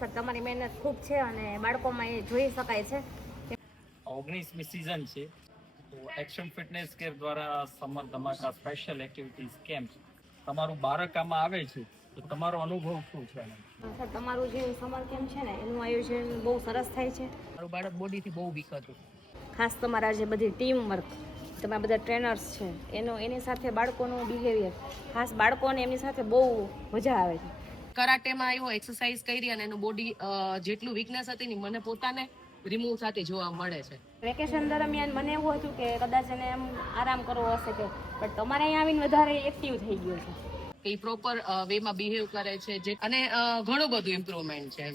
Sir તમારી મહેનત ખૂબ છે અને બાળકોમાં એ જોઈ શકાય છે. 19મી सीजन છે તો એક્શન ફિટનેસ કેર દ્વારા સમર ધમાકા સ્પેશિયલ એક્ટિવિટીઝ કેમ્પ તમારું બાળક આમાં આવે છે તો તમારો અનુભવ શું છે? સર તમારું જે સમર કેમ્પ છે ને એનું આયોજન બહુ સરસ થાય છે. મારું બાળક બોડીથી બહુ વીક હતું. ખાસ તમારા જે બધી ટીમ વર્ક, તમારા બધા ટ્રેનર્સ છે એની સાથે બાળકોનું બિહેવિયર, ખાસ બાળકોને એમની સાથે બહુ મજા આવે છે. કરાટેમાં આવ્યો, એક્સરસાઇઝ કરી અને એનું બોડી જેટલું વીકનેસ હતી ને મને પોતાને રિમૂવ સાથે જોવા મળે છે. વેકેશન દરમિયાન મને એવું હતું કે કદાચ એને એમ આરામ કરવો હશે કે, પણ તમારે અહીંયા આવીને વધારે એક્ટિવ થઈ ગયો છે. એ પ્રોપર વેમાં બિહેવ કરે છે અને ઘણું બધું ઇમ્પ્રુવમેન્ટ છે.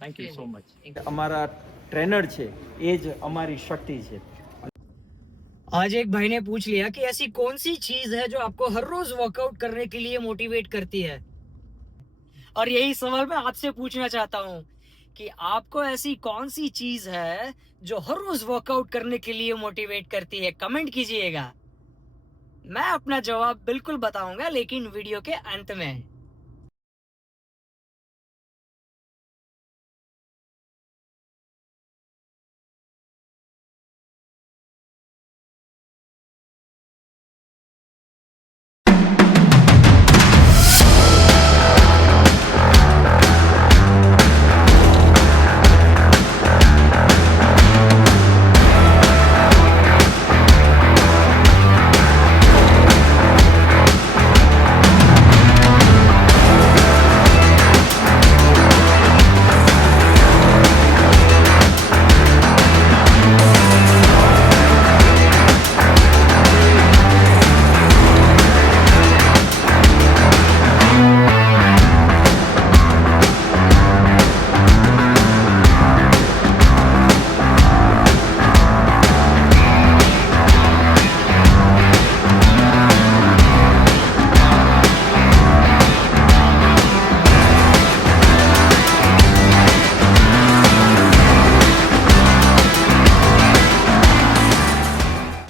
Thank you so much. અમારા ट्रेनर છે એ જ અમારી શક્તિ છે. आज एक भाई ने पूछ लिया कि ऐसी कौन सी चीज है जो आपको हर रोज वर्कआउट करने के लिए मोटिवेट करती है, और यही सवाल मैं आपसे पूछना चाहता हूं कि आपको ऐसी कौन सी चीज है जो हर रोज वर्कआउट करने के लिए मोटिवेट करती है. कमेंट कीजिएगा, मैं अपना जवाब बिल्कुल बताऊंगा लेकिन वीडियो के अंत में.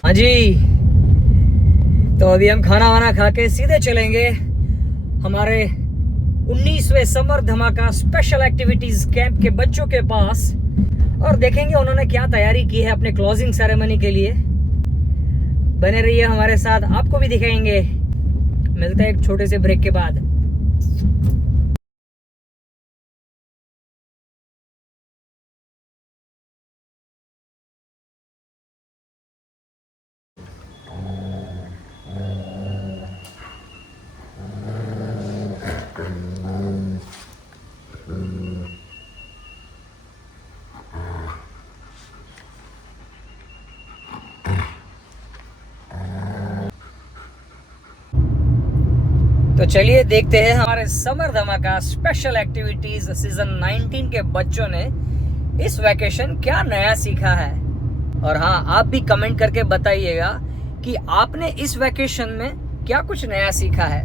हाँ जी, तो अभी हम खाना वाना खा के सीधे चलेंगे हमारे 19वें समर धमाका स्पेशल एक्टिविटीज कैंप के बच्चों के पास और देखेंगे उन्होंने क्या तैयारी की है अपने क्लोजिंग सेरेमनी के लिए. बने रहिए हमारे साथ, आपको भी दिखाएंगे. मिलते हैं एक छोटे से ब्रेक के बाद. तो चलिए देखते हैं हमारे समर धमाका स्पेशल एक्टिविटीज सीजन 19 के बच्चों ने इस वैकेशन क्या नया सीखा है. और हाँ, आप भी कमेंट करके बताइएगा कि आपने इस वैकेशन में क्या कुछ नया सीखा है.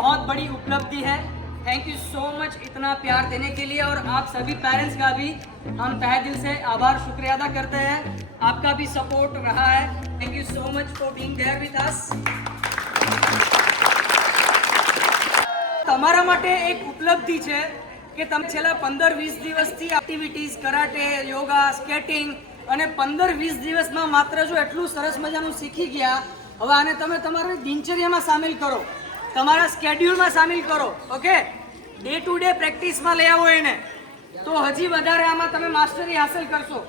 बहुत बड़ी उपलब्धि है। थैंक यू सो मच इतना प्यार देने के लिए, और आप सभी पेरेंट्स का भी हम तहे दिल से आभार शुक्रिया अदा करते हैं। आपका भी सपोर्ट रहा है। Thank you so much for being there with us. તમારા માટે એક ઉપલબ્ધિ છે કે તમે છેલ્લા 15-20 દિવસથી એક્ટિવિટીઝ કરાટે, યોગા, સ્કેટિંગ અને 15-20 દિવસમાં માત્ર જો એટલું સરસ મજાનું શીખી ગયા, હવે આને તમે તમારી દિનચર્યામાં સામેલ કરો, તમારા સ્કેડ્યુલમાં સામેલ કરો. ઓકે, ડે ટુ ડે પ્રેક્ટિસમાં લઈ આવો એને, તો હજી વધારે આમાં તમે માસ્ટરી હાંસલ કરશો.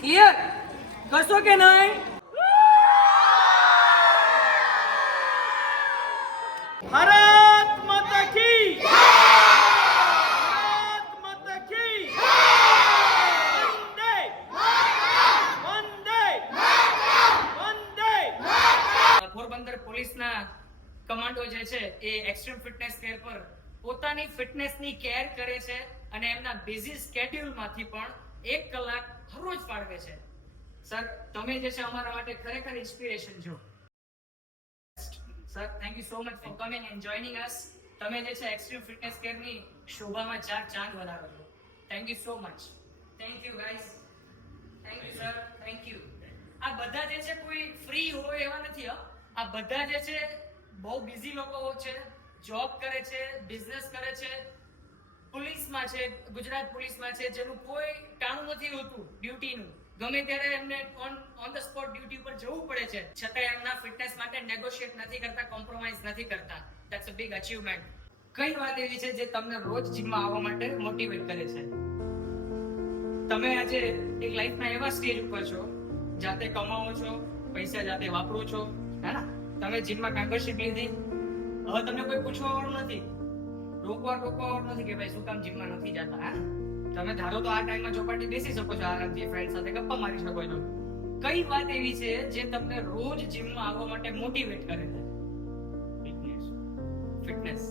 ક્લિયર કરશો કે નહીં? ભારત માતા કી ભારત માતા કી વંદે વંદે વંદે. પોરબંદર પોલીસના કમાન્ડો જે છે એ એક્સ્ટ્રીમ ફિટનેસ કેર પર પોતાની ફિટનેસની કેર કરે છે અને એમના બિઝી સ્કેડ્યુલમાંથી પણ 1 કલાક હરરોજ ફાળવે છે. સર, તમે જે છે અમારા માટે ખરેખર ઇન્સ્પિરેશન છો. Sir, thank you so much for coming and joining અસ. તમે જે છે એક્સ્ટ્રીમ ફિટનેસ કેરની શોભામાં 4 ચાંદ વધારો છો. Thank you so much. Thank you guys. Thank you sir. Thank you. આ બધા જે છે કોઈ ફ્રી હોય એવા નથી. આ બધા જે છે બહુ બિઝી લોકો છે, જોબ કરે છે, બિઝનેસ કરે છે, પોલીસમાં છે, ગુજરાત પોલીસમાં છે, જેનું કોઈ ટાણું નથી હોતું ડ્યુટીનું. ગમે ત્યારે એમને ઓન ધ સ્પોટ ડ્યુટી ઉપર જવું પડે છે, છતાં એમના ફિટનેસ માટે નેગોશિએટ નથી કરતા, કોમ્પ્રોમાઇઝ નથી કરતા. That's a big achievement. કઈ વાત એવી છે જે તમને રોજ જીમમાં આવવા માટે મોટિવેટ કરે છે? તમે આજે એક લાઈફના એવા સ્ટેજ ઉપર છો, જાતે કમાવો છો, પૈસા જાતે વાપરો છો, હે ને? તમે જીમમાં મેમ્બરશિપ લીધી, હવે તમને કોઈ પૂછવા વાળું નથી, રોકવા વાળું નથી કે ભાઈ શું કામ જીમમાં નથી જતા. હે, તમે ધારો તો આ ટાઈમમાં ચોપાટી બેસી શકો છો, આરામથી ફ્રેન્ડ સાથે ગપ્પા મારી શકો છો. કઈ વાત એવી છે જે તમને રોજ જીમમાં આવવા માટે મોટિવેટ કરે છે? ફિટનેસ.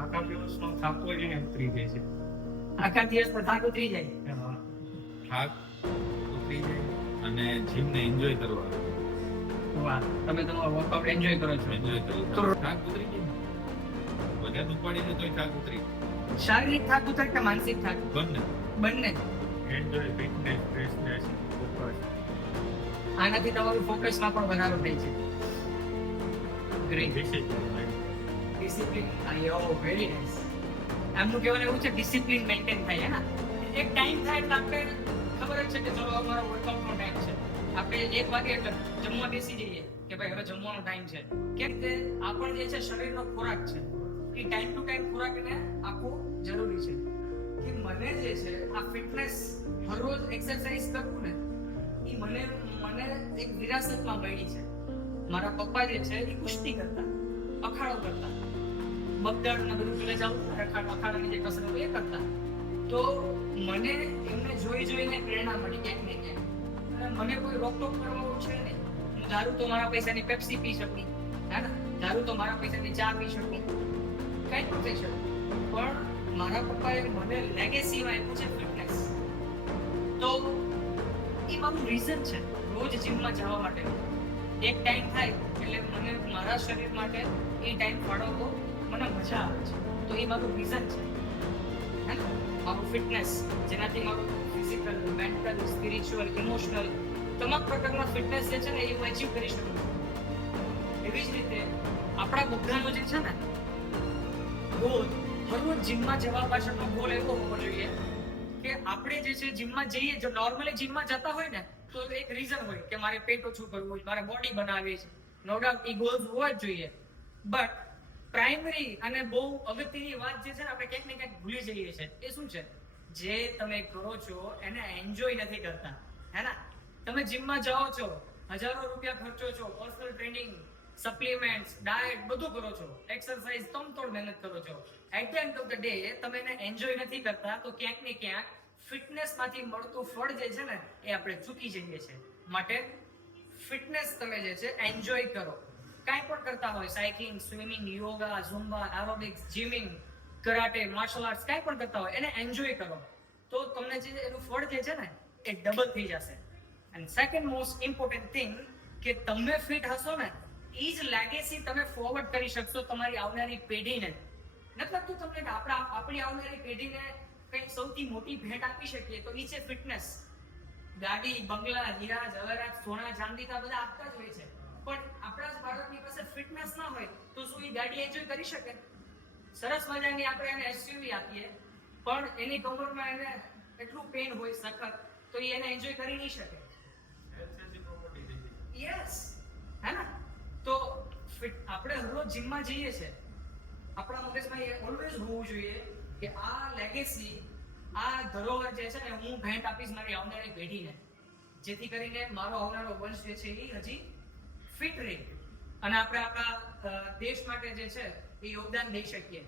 આખા દિવસનો થાક હોય ને ઉતરી જાય છે. આખા દિવસનો થાક ઉતરી જાય. થાક ઉતરી જાય અને જીમને એન્જોય કરવા વાહ, તમે તમારો વર્કઆઉટ એન્જોય કરો છો. એન્જોય કરી તો થાક ઉતરી જાય. વધારે ઉપાડીને તોય થાક ઉતરી જાય. શારીરિક થાક ઉતરે કે માનસિક થાક? બંને બંને. Enjoy, fitness, freshness, focus. આનાથી તમારું ફોકસમાં પણ વધારો થાય છે. ગ્રેટ. ડિસિપ્લિન. આયો, વેરી નાઇસ. એમનું કહેવાનું એવું છે ડિસિપ્લિન મેન્ટેન થાય. હે ને, એક ટાઈમ થાય એટલે આપણે ખબર જ છે કે ચલો અમારો વર્કઆઉટનો ટાઈમ છે, આપણે 1 વાગે એટલે જમવા બેસી જઈએ કે ભાઈ હવે જમવાનો ટાઈમ છે. કેમ કે આપણ જે છે શરીરનો ખોરાક છે, એ ટાઈમ ટુ ટાઈમ ખોરાકને આપવું જરૂરી છે. કે મને જે છે આ ફિટનેસ હરરોજ એક્સરસાઇઝ કરવું ને, એ મને એક વિરાસતમાં મળી છે. મારા પપ્પા જે છે એ કુસ્તી કરતા, અખાડો કરતા, બગદાડ ને બધું પેલે જાવ અખાડાની જે કસરત એ કરતા. તો મને એમને જોઈને પ્રેરણા મળી ક્યાંક ને ક્યાંક. અને મને કોઈ રોકટોક કરવાનો છે નહીં. હું ધારું તો મારા પૈસાની પેપ્સી પી શકું, હે ને, ધારું તો મારા પૈસાની ચા પી શકું, કઈ પણ થઈ શકે. પણ મારા પપ્પાએ મને લેગેસીમાં આપ્યું છે ફિટનેસ. તો એ મારું રીઝન છે રોજ જીમમાં જવા માટે. એક ટાઈમ થાય એટલે મને મારા શરીર માટે એ ટાઈમ ફાળવવો મને મજા આવે છે. તો એ મારું રીઝન છે, હે ને, મારું ફિટનેસ, જેનાથી મારું ફિઝિકલ, મેન્ટલ, સ્પિરિચ્યુઅલ, ઇમોશનલ તમામ પ્રકારના ફિટનેસ જે છે ને એ હું અચીવ કરી શકું. એવી જ રીતે આપણા બધાનો જે છે ને ગોલ, હરરોજ જીમમાં જવા પાછળનો ગોલ એવો હોવો જોઈએ કે આપણે જે છે જીમમાં જઈએ, જો નોર્મલી જીમમાં જતા હોય ને તો એક રીઝન હોય કે મારે પેટ ઓછું કરવું હોય, મારે બોડી બનાવવી છે, નો ડાઉટ એ ગોલ્સ હોવા જ જોઈએ. બટ પ્રાઇમરી અને બહુ અગત્યની વાત જે છે ને આપણે ક્યાંક ને ક્યાંક ભૂલી જઈએ છીએ, એ શું છે? જે તમે કરો છો એને એન્જોય નથી કરતા. હે ને, તમે જીમમાં જાઓ છો, હજારો રૂપિયા ખર્ચો છો, પર્સનલ ટ્રેનિંગ, સપ્લિમેન્ટ્સ, ડાયટ બધું કરો છો, એક્સરસાઇઝ તમતોડ મહેનત કરો છો. At the end of the day તમે એને એન્જોય નથી કરતા, તો ક્યાંક ને ક્યાંક ફિટનેસમાંથી મળતું ફળ જે છે ને એ આપણે ચૂકી જઈએ છીએ. માટે ફિટનેસ તમે જે છે એન્જોય કરો. કાંઈ પણ કરતા હોય, cycling, swimming, yoga, ઝુમ્બા, aerobics, gymming, karate, martial arts, કાંઈ પણ કરતા હોય એને એન્જોય કરો, તો તમને જે એનું ફળ જે છે ને એ ડબલ થઈ જશે. And second most important thing કે તમે ફિટ હશો ને એ જ લેગેસી તમે ફોરવર્ડ કરી શકશો તમારી આવનારી પેઢીને. નથી લાગતું તમને કે આપણી આવનારી પેઢીને કંઈક સૌથી મોટી ભેટ આપી શકીએ તો એ છે ફિટનેસ. ગાડી, બંગલા, હીરા, જવાહરાત, સોના, ચાંદી તો આ બધા આપતા જ હોય છે, પણ આપણા જ બાળકની પાસે ફિટનેસ ના હોય તો શું એ ગાડી એન્જોય કરી શકે? સરસ મજાની આપણે એને એસયુવી આપીએ પણ એની કમરમાં એને એટલું પેન હોય સખત, તો એ એને એન્જોય કરી નહીં શકે. યસ, હે ને? તો આપણે રોજ જીમમાં જઈએ છે, આપણા મગજમાં એ ઓલવેઝ હોવું જોઈએ કે આ લેગેસી, આ ધરોહર જે છે ને હું ભેટ આપીશ મારી આવનારી પેઢીને, જેથી કરીને મારો આવનારો વંશ જે છે એ હજી ફિટ રહે અને આપણે આપણા દેશ માટે જે છે એ યોગદાન દઈ શકીએ.